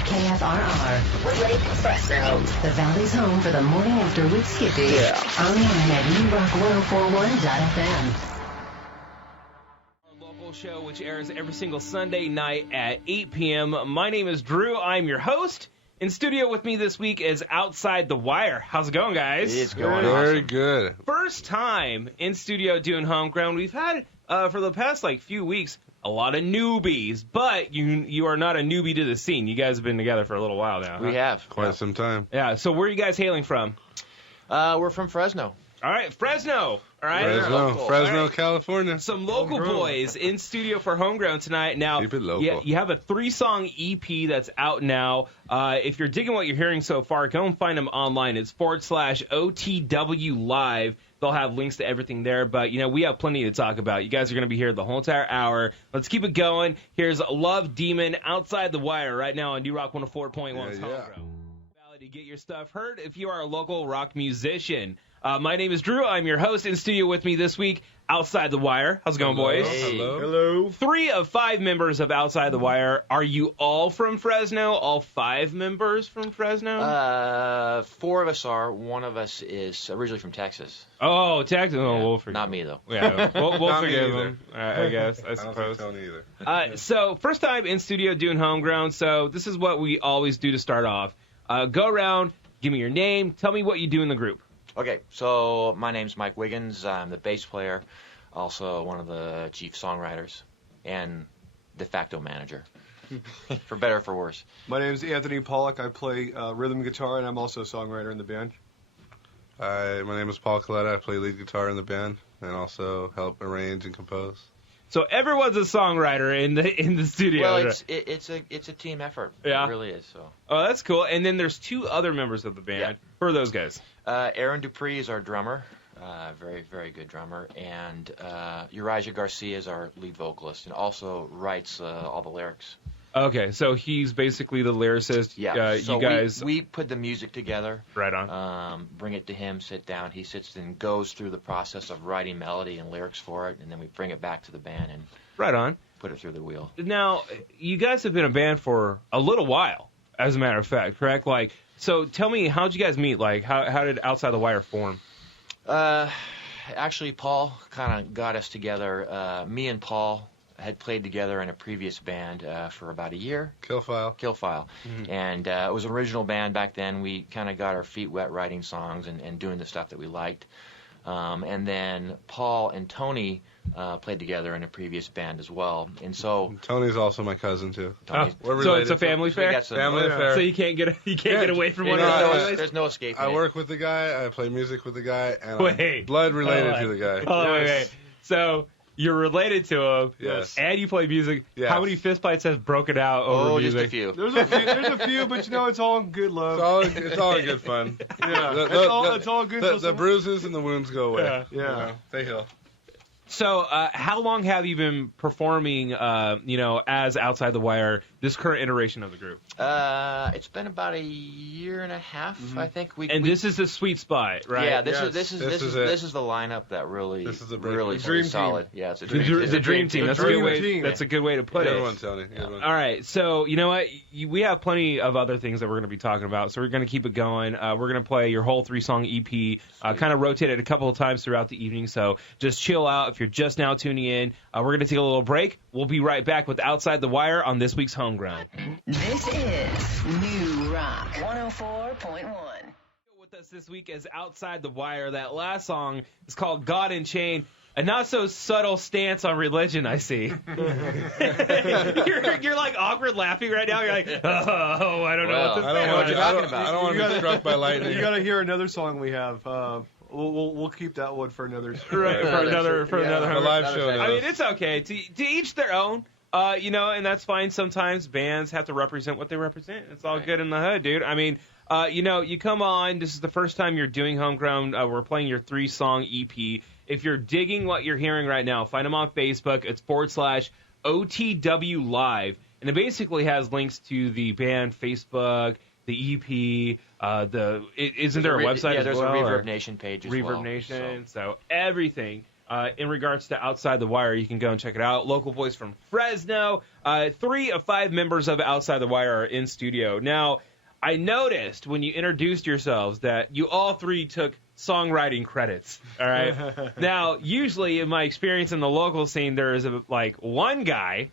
KFRR, Lake Fresno, the Valley's home for the morning after with Skippy. Yeah. Online at newrock1041.fm. Our local show, which airs every single Sunday night at 8 p.m. My name is Drew. I'm your host. In studio with me this week is Outside the Wire. How's it going, guys? It's going very good. First time in studio doing Homegrown. We've had, for the past, few weeks, a lot of newbies, but you are not a newbie to the scene. You guys have been together for a little while now. We have. Quite some time. Yeah, so where are you guys hailing from? We're from Fresno. All right, Fresno. All right. Fresno, California. Some local boys in studio for Homegrown tonight. Now, keep it local. You have a 3-song EP that's out now. If you're digging what you're hearing so far, go and find them online. It's /OTW Live. They'll have links to everything there. But, we have plenty to talk about. You guys are going to be here the whole entire hour. Let's keep it going. Here's Love Demon, Outside the Wire, right now on New Rock 104.1's Homegrown. To get your stuff heard if you are a local rock musician. My name is Drew. I'm your host. In studio with me this week, Outside the Wire. How's it going, boys? Hey. Hello. 3 of 5 members of Outside the Wire. Are you all from Fresno? All 5 members from Fresno? 4 of us are. One of us is originally from Texas. Oh, Texas. Oh, we'll forgive Not me, though. Yeah, we'll Not me forgive either. him, I guess, I I don't suppose. think Tony either. So, first time in studio doing Homegrown, so this is what we always do to start off. Go around, give me your name, tell me what you do in the group. Okay, so my name's Mike Wiggins. I'm the bass player, also one of the chief songwriters, and de facto manager, for better or for worse. My name's Anthony Pollock. I play rhythm guitar, and I'm also a songwriter in the band. My name is Paul Coletta. I play lead guitar in the band and also help arrange and compose. So everyone's a songwriter in the studio. Well, it's a team effort. Yeah. It really is. So. Oh, that's cool. And then there's 2 other members of the band. Yeah. Who are those guys? Aaron Dupree is our drummer, very, very good drummer, and Uriah Garcia is our lead vocalist, and also writes all the lyrics. Okay, so he's basically the lyricist. Yeah. So you guys. we put the music together. Right on. Bring it to him, sit down. He sits and goes through the process of writing melody and lyrics for it, and then we bring it back to the band and Right on. put it through the wheel. Now, you guys have been a band for a little while, as a matter of fact, correct? So tell me, how'd you guys meet? How did Outside the Wire form? Actually, Paul kind of got us together. Me and Paul had played together in a previous band for about a year. Killfile. Mm-hmm. And it was an original band back then. We kind of got our feet wet writing songs and doing the stuff that we liked. And then Paul and Tony played together in a previous band as well. And so Tony's also my cousin, too. Tony's, We're So related. it's a family we affair? got some- Family affair. So you can't get away from one Yeah, another? there's no escape. I work with the guy, I play music with the guy, and Wait. I'm blood related to the guy. Oh, wait. So you're related to him, Yes. and you play music. Yes. How many fistfights have broken out over just music? a few. There's a few, but it's all in good love. It's all in good fun. Yeah, it's all good. The bruises and the wounds go away. Yeah. They heal. So, how long have you been performing, as Outside the Wire, this current iteration of the group? It's been about a year and a half, I think. This is the sweet spot, right? Yeah, Yes, this is it. this is the lineup that really This is the really the dream team. solid. Yeah, it's a The dream, dream team. That's a dream good way. team. That's a good way to put Good it. one, Tony. Good one. All right, so you know what? We have plenty of other things that we're going to be talking about, so we're going to keep it going. We're going to play your whole 3-song EP, kind of rotate it a couple of times throughout the evening, so just chill out if you're just now tuning in. We're going to take a little break. We'll be right back with Outside the Wire on this week's Homegrown. This is New Rock 104.1. With us this week is Outside the Wire. That last song is called God in Chain. A not so subtle stance on religion, I see. you're like awkward laughing right now. You're like, oh, I don't know what to I say. don't want to. talking about? I don't want to be struck by lightning. You got to hear another song we have. We'll keep that one for another. Right, for another A live show. I now. mean, it's okay. To each their own. And that's fine. Sometimes bands have to represent what they represent. It's all good in the hood, dude. I mean, you come on. This is the first time you're doing Homegrown. We're playing your 3-song EP. If you're digging what you're hearing right now, find them on Facebook. It's /OTW Live. And it basically has links to the band Facebook, the EP, isn't there a website as well? Yeah, there's a Reverb Nation page as well. Reverb Nation, so everything. in regards to Outside the Wire. You can go and check it out. Local boys from Fresno. 3 of 5 members of Outside the Wire are in studio. Now, I noticed when you introduced yourselves that you all 3 took songwriting credits. All right. Now, usually in my experience in the local scene, there is one guy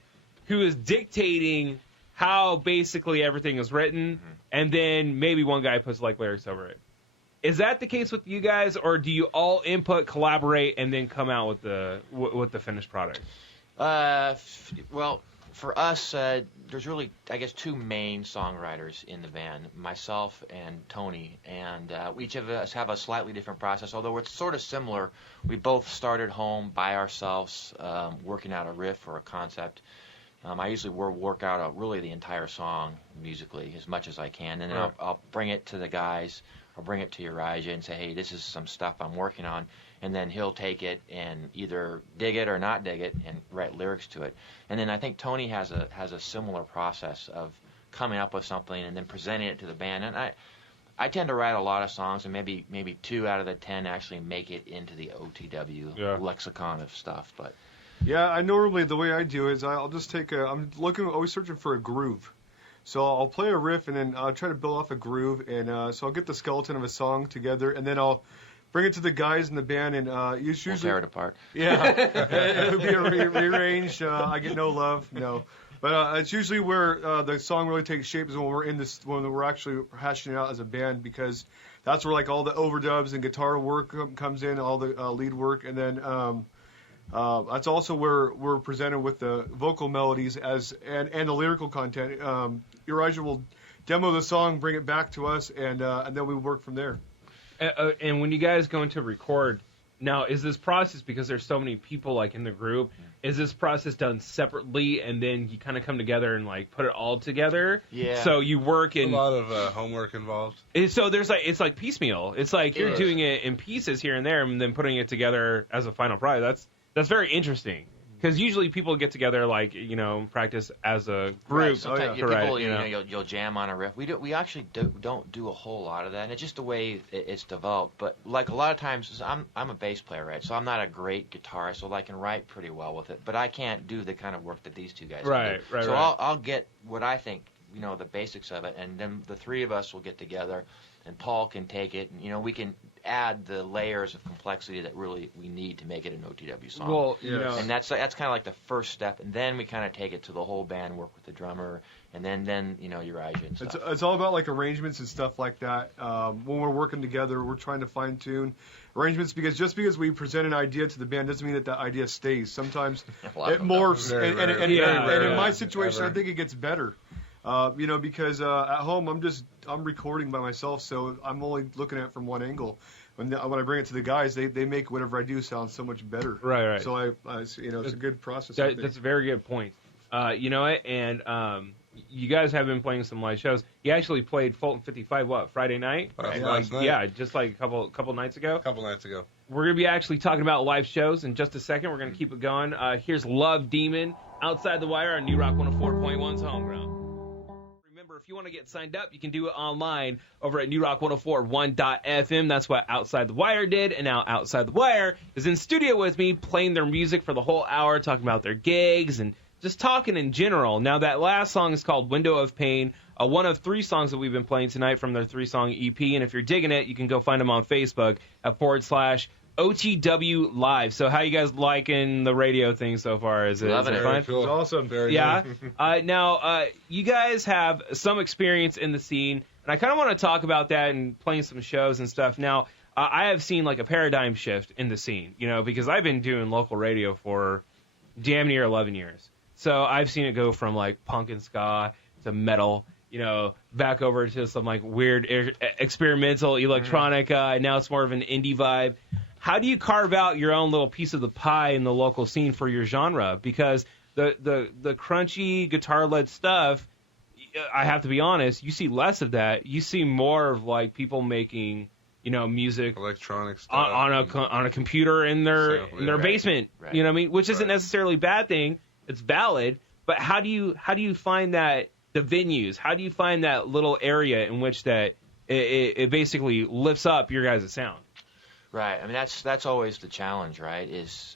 who is dictating how basically everything is written, and then maybe one guy puts lyrics over it. Is that the case with you guys, or do you all input, collaborate, and then come out with the finished product? Well, for us, there's really, I guess, 2 main songwriters in the band, myself and Tony, and each of us have a slightly different process, although it's sort of similar. We both started home by ourselves, working out a riff or a concept. I usually work out really the entire song musically as much as I can, and then I'll bring it to the guys. I'll bring it to Uriah and say, hey, this is some stuff I'm working on, and then he'll take it and either dig it or not dig it and write lyrics to it. And then I think Tony has a similar process of coming up with something and then presenting it to the band. And I tend to write a lot of songs, and maybe 2 out of the 10 actually make it into the OTW lexicon of stuff. But yeah, I normally the way I do is I'll just I'm always searching for a groove. So I'll play a riff, and then I'll try to build off a groove, and so I'll get the skeleton of a song together, and then I'll bring it to the guys in the band, and usually we'll tear it apart. Yeah, it'll be rearranged. I get no love, no. But it's usually where the song really takes shape is when we're actually hashing it out as a band, because that's where all the overdubs and guitar work comes in, all the lead work, and then that's also where we're presented with the vocal melodies and the lyrical content. Uriah will demo the song, bring it back to us, and then we work from there. And when you guys go into record, now is this process, because there's so many people in the group, is this process done separately and then you kind of come together and put it all together? Yeah. So you work in a lot of homework involved. So there's it's piecemeal. It's you're doing it in pieces here and there and then putting it together as a final product. That's very interesting. Because usually people get together, practice as a group. Right. Sometimes you'll jam on a riff. We actually don't do a whole lot of that, and it's just the way it's developed. But a lot of times, I'm a bass player, right? So I'm not a great guitarist, so I can write pretty well with it. But I can't do the kind of work that these 2 guys do. Right. So I'll get what I think, the basics of it, and then the 3 of us will get together, and Paul can take it, and we can add the layers of complexity that really we need to make it an OTW song. Well, and that's kind of the first step, and then we kind of take it to the whole band, work with the drummer, and then Uriah and stuff. It's all about arrangements and stuff like that. When we're working together, we're trying to fine tune arrangements, because just because we present an idea to the band doesn't mean that idea stays. Sometimes it morphs, and in my situation, I think it gets better. Because at home I'm recording by myself, so I'm only looking at it from one angle. When I bring it to the guys, they make whatever I do sound so much better. Right. So it's a good process. That's a very good point. You know what? And you guys have been playing some live shows. You actually played Fulton 55 Friday night? Last night. Yeah, just a couple nights ago. A couple nights ago. We're gonna be actually talking about live shows in just a second. We're gonna keep it going. Here's Love Demon, Outside the Wire on New Rock 104.1's Homegrown. Remember, if you want to get signed up, you can do it online over at newrock1041.fm. That's what Outside the Wire did, and now Outside the Wire is in studio with me, playing their music for the whole hour, talking about their gigs and just talking in general. Now, that last song is called Window of Pain, one of 3 songs that we've been playing tonight from their 3-song EP, and if you're digging it, you can go find them on Facebook at /OTW Live. So how you guys liking the radio thing so far? Is it fun? Cool. It's awesome. Very yeah. good. Now, you guys have some experience in the scene, and I kind of want to talk about that and playing some shows and stuff. Now, I have seen a paradigm shift in the scene, because I've been doing local radio for damn near 11 years. So I've seen it go from punk and ska to metal, back over to some weird experimental electronic. Now it's more of an indie vibe. How do you carve out your own little piece of the pie in the local scene for your genre? Because the crunchy guitar-led stuff, I have to be honest, you see less of that. You see more of people making music, electronic stuff on a computer in their basement. Right. You know what I mean? Which isn't necessarily a bad thing. It's valid. But how do you find that the venues? How do you find that little area in which that it basically lifts up your guys' sound? Right. I mean, that's always the challenge, right? Is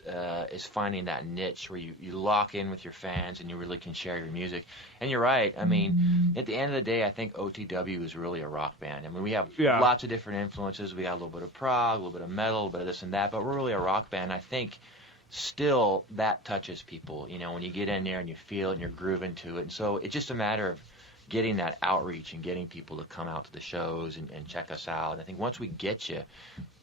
finding that niche where you lock in with your fans and you really can share your music. And you're right. I mean, at the end of the day, I think OTW is really a rock band. I mean, we have lots of different influences. We got a little bit of prog, a little bit of metal, a little bit of this and that, but we're really a rock band. I think still that touches people, you know, when you get in there and you feel it and you're grooving to it. And so it's just a matter of getting that outreach and getting people to come out to the shows and check us out. I think once we get you,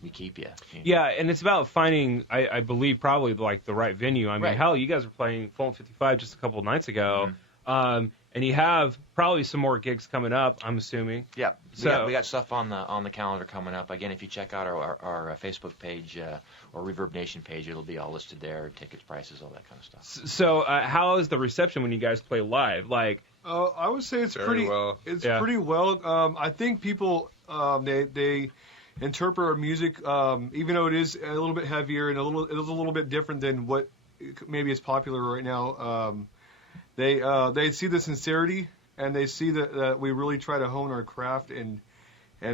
we keep you. Yeah, and it's about finding, I believe, probably like the right venue. I mean, hell, you guys were playing Fulton 55 just a couple of nights ago, and you have probably some more gigs coming up, I'm assuming. Yeah, so we got stuff on the calendar coming up. Again, if you check out our Facebook page or Reverb Nation page, it'll be all listed there, tickets, prices, all that kind of stuff. So how is the reception when you guys play live? Like, I would say it's Very well. It's pretty well. I think people they interpret our music, even though it is a little bit heavier and it is a little bit different than what maybe is popular right now. They see the sincerity and they see that we really try to hone our craft and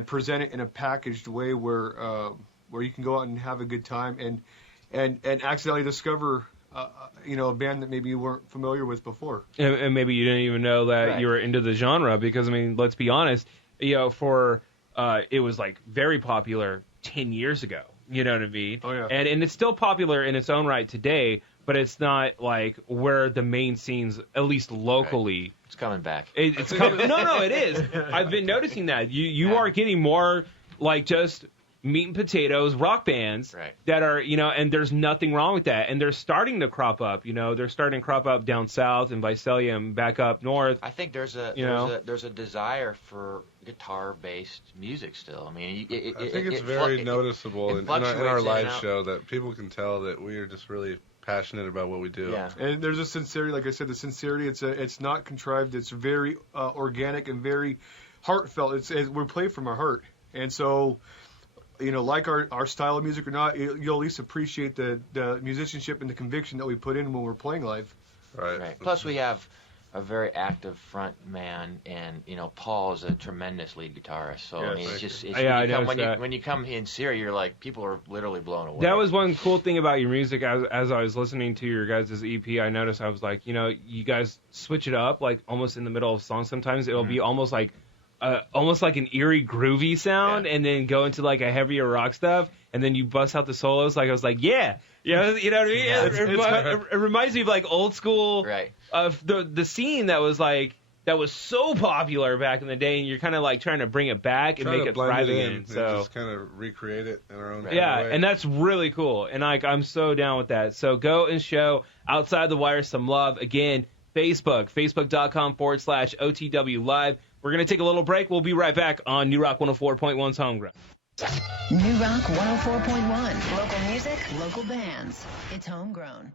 present it in a packaged way where you can go out and have a good time and accidentally discover a band that maybe you weren't familiar with before. And maybe you didn't even know that you were into the genre because, I mean, let's be honest, it was like very popular 10 years ago. You know what I mean? Oh, yeah. And it's still popular in its own right today, but it's not like where the main scenes, at least locally. Right. It's coming back. It's coming. No, it is. I've been noticing that. You are getting more like just meat and potatoes rock bands that are, and there's nothing wrong with that. And they're starting to crop up. They're starting to crop up down south in Visalia and back up north. I think there's a desire for guitar-based music still. I mean, I think it's very noticeable in our live show that people can tell that we are just really passionate about what we do. Yeah. And there's a sincerity, like I said, the sincerity. It's not contrived. It's very organic and very heartfelt. We play from our heart, and so. Like our style of music or not, you'll at least appreciate the musicianship and the conviction that we put in when we're playing live. Right. Plus, we have a very active front man, and Paul is a tremendous lead guitarist. So I mean, when you come in Syria, you're like, people are literally blown away. That was one cool thing about your music. As I was listening to your guys' EP, I noticed I was like, you guys switch it up like almost in the middle of a song. Sometimes it'll be almost like an eerie, groovy sound, and then go into like a heavier rock stuff, and then you bust out the solos. Like I was like, you know what I mean? Yeah, it reminds me of like old school of the scene that was so popular back in the day, and you're kind of like trying to bring it back and make it thrive again. So just kind of recreate it in our own way. And that's really cool, and I'm so down with that. So go and show Outside the Wire some love. Again, facebook.com/OTW Live. We're going to take a little break. We'll be right back on New Rock 104.1's Homegrown. New Rock 104.1. Local music, local bands. It's Homegrown.